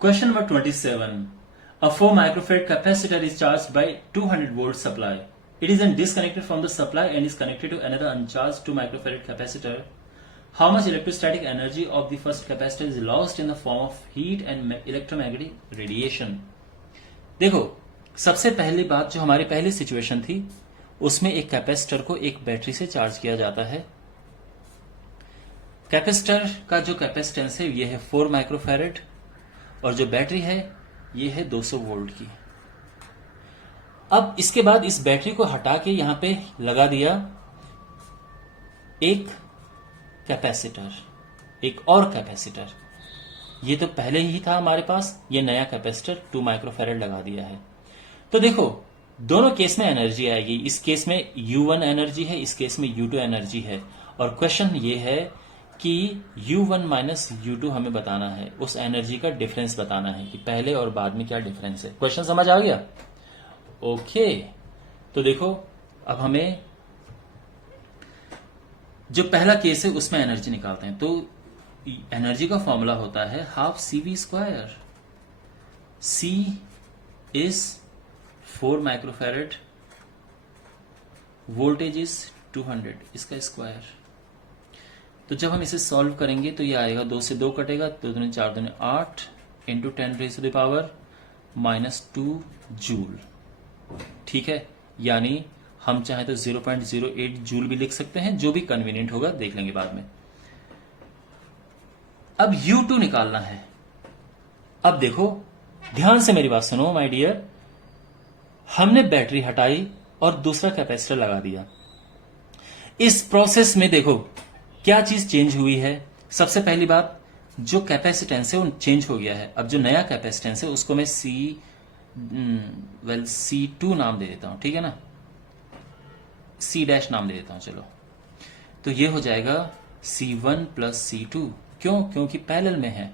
Question number 27. A 4 microfarad capacitor is charged by 200 volt supply. It is then disconnected from the supply and is connected to another uncharged 2 microfarad capacitor. How much electrostatic energy of the first capacitor is lost in the form of heat and electromagnetic radiation? देखो, सबसे पहली बात जो हमारी पहली situation थी उसमें एक कैपेसिटर को एक बैटरी से चार्ज किया जाता है। कैपेसिटर का जो कैपेसिटेंस है ये है 4 माइक्रोफैरेड और जो बैटरी है ये है 200 वोल्ट की। अब इसके बाद इस बैटरी को हटा के यहां पे लगा दिया एक कैपेसिटर, एक और कैपेसिटर। ये तो पहले ही था हमारे पास, ये नया कैपेसिटर 2 माइक्रोफैरेड लगा दिया है। तो देखो दोनों केस में एनर्जी आएगी। इस केस में U1 एनर्जी है, इस केस में U2 एनर्जी है। और क्वेश्चन ये है कि U1 माइनस U2 हमें बताना है, उस एनर्जी का डिफरेंस बताना है कि पहले और बाद में क्या डिफरेंस है। क्वेश्चन समझ आ गया? ओके, तो देखो अब हमें जो पहला केस है उसमें एनर्जी निकालते हैं। तो एनर्जी का फॉर्मूला होता है half CV square. C is 4 microfarad, voltage is 200, इसका स्क्वायर। तो जब हम इसे सॉल्व करेंगे तो ये आएगा 2 से 2 कटेगा, 2 दूनी 4 दूनी 8 into 10 raise to the power -2 joule. ठीक है, यानी हम चाहे तो 0.08 जूल भी लिख सकते हैं, जो भी कन्वीनियंट होगा देख लेंगे बाद में। अब U2 निकालना है। अब देखो ध्यान से मेरी बात सुनो माय डियर, हमने बैटरी हटाई और दूसरा कैपेसिटर लगा दिया। इस प्रोसेस में देखो क्या चीज चेंज हुई है। सबसे पहली बात, जो कैपेसिटेंस है वो चेंज हो गया है। अब जो नया कैपेसिटेंस है उसको मैं C2 नाम दे देता हूं, ठीक है ना, C' नाम दे देता हूं। चलो, तो ये हो जाएगा C1 प्लस C2। क्यों? क्योंकि पैरेलल में है।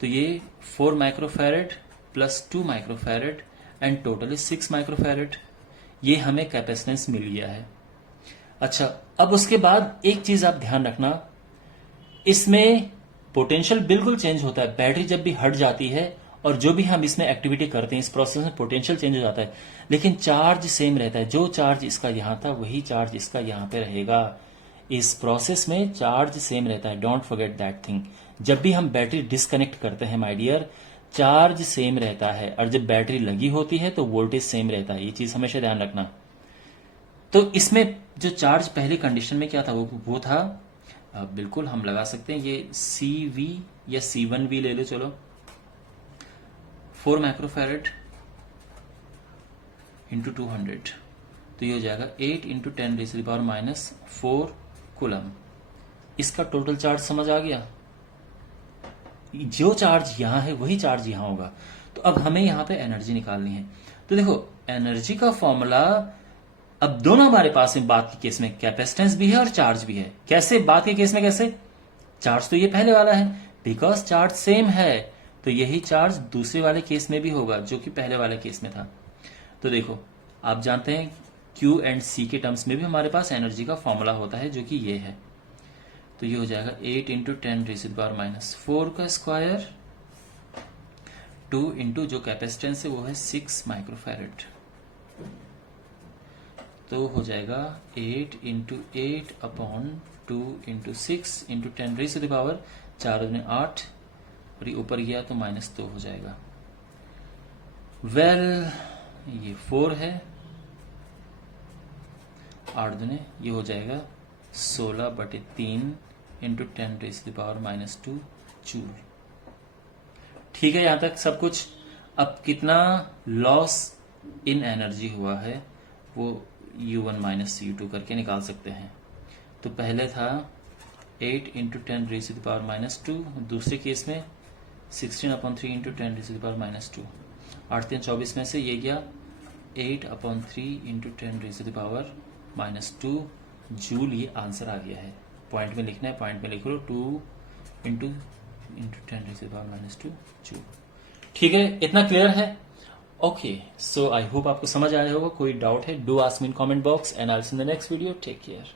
तो ये 4 microfarad plus 2 microfarad and total is 6 microfarad. ये हमें कैपेसिटेंस मिल गया है। अच्छा, अब उसके बाद एक चीज आप ध्यान रखना, इसमें पोटेंशियल बिल्कुल चेंज होता है। बैटरी जब भी हट जाती है और जो भी हम इसमें एक्टिविटी करते हैं इस प्रोसेस में पोटेंशियल चेंज हो जाता है, लेकिन चार्ज सेम रहता है। जो चार्ज इसका यहां था वही चार्ज इसका यहां पे रहेगा। इस प्रोसेस में चार्ज सेम रहता है, डोंट फॉरगेट दैट थिंग। जब भी हम बैटरी डिस्कनेक्ट करते हैं माय डियर, चार्ज सेम रहता है, और जब बैटरी लगी होती है तो वोल्टेज सेम रहता है। ये चीज हमेशा ध्यान रखना। तो इसमें जो चार्ज पहली कंडीशन में क्या था वो था, बिल्कुल हम लगा सकते हैं, ये CV या C1V ले लो। चलो, 4 माइक्रोफैरेड इंटू 200, तो ये हो जाएगा 8 into 10 raise to the power -4 coulomb. इसका टोटल चार्ज समझ आ गया। जो चार्ज यहां है वही चार्ज यहां होगा। तो अब हमें यहां पे एनर्जी निकालनी है। तो देखो एनर्जी का फॉर्मूला अब दोनों हमारे पास है। बात के केस में कैपेसिटेंस भी है और चार्ज भी है। कैसे बात के केस में? कैसे? चार्ज तो ये पहले वाला है, बिकॉज चार्ज सेम है, तो यही चार्ज दूसरे वाले केस में भी होगा जो कि पहले वाले केस में था। तो देखो आप जानते हैं Q एंड C के टर्म्स में भी हमारे पास एनर्जी का फॉर्मूला होता है जो कि ये है। तो ये हो जाएगा 8 into 10 raise to the power -4 का स्क्वायर, 2 इंटू जो कैपेसिटेंस है वो है 6 माइक्रोफैरेड। तो हो जाएगा 8 into 8 upon 2 into 6 into 10 raise to the power 4 दूनी 8, और ये ऊपर गया तो -2 हो जाएगा। ये 4 है, 8 दूने ये हो जाएगा 16/3 into 10 raise to the power -2 joule. ठीक है, यहां तक सब कुछ। अब कितना लॉस इन एनर्जी हुआ है वो U1 माइनस U2 करके निकाल सकते हैं। तो पहले था 8 into 10 raise to the power -2, दूसरे केस में 16/3 into 10 raise to the power -2। 8 3 24 में से ये गया 8/3 into 10 raise to the power -2 joule. ये आंसर आ गया है। पॉइंट में लिखना है, पॉइंट में लिख लो 2 into 10 raise to the power -2 joule. ठीक है, इतना क्लियर है? ओके, सो आई होप आपको समझ आया होगा। कोई डाउट है do ask me in comment box and I will see in the next video. Take care.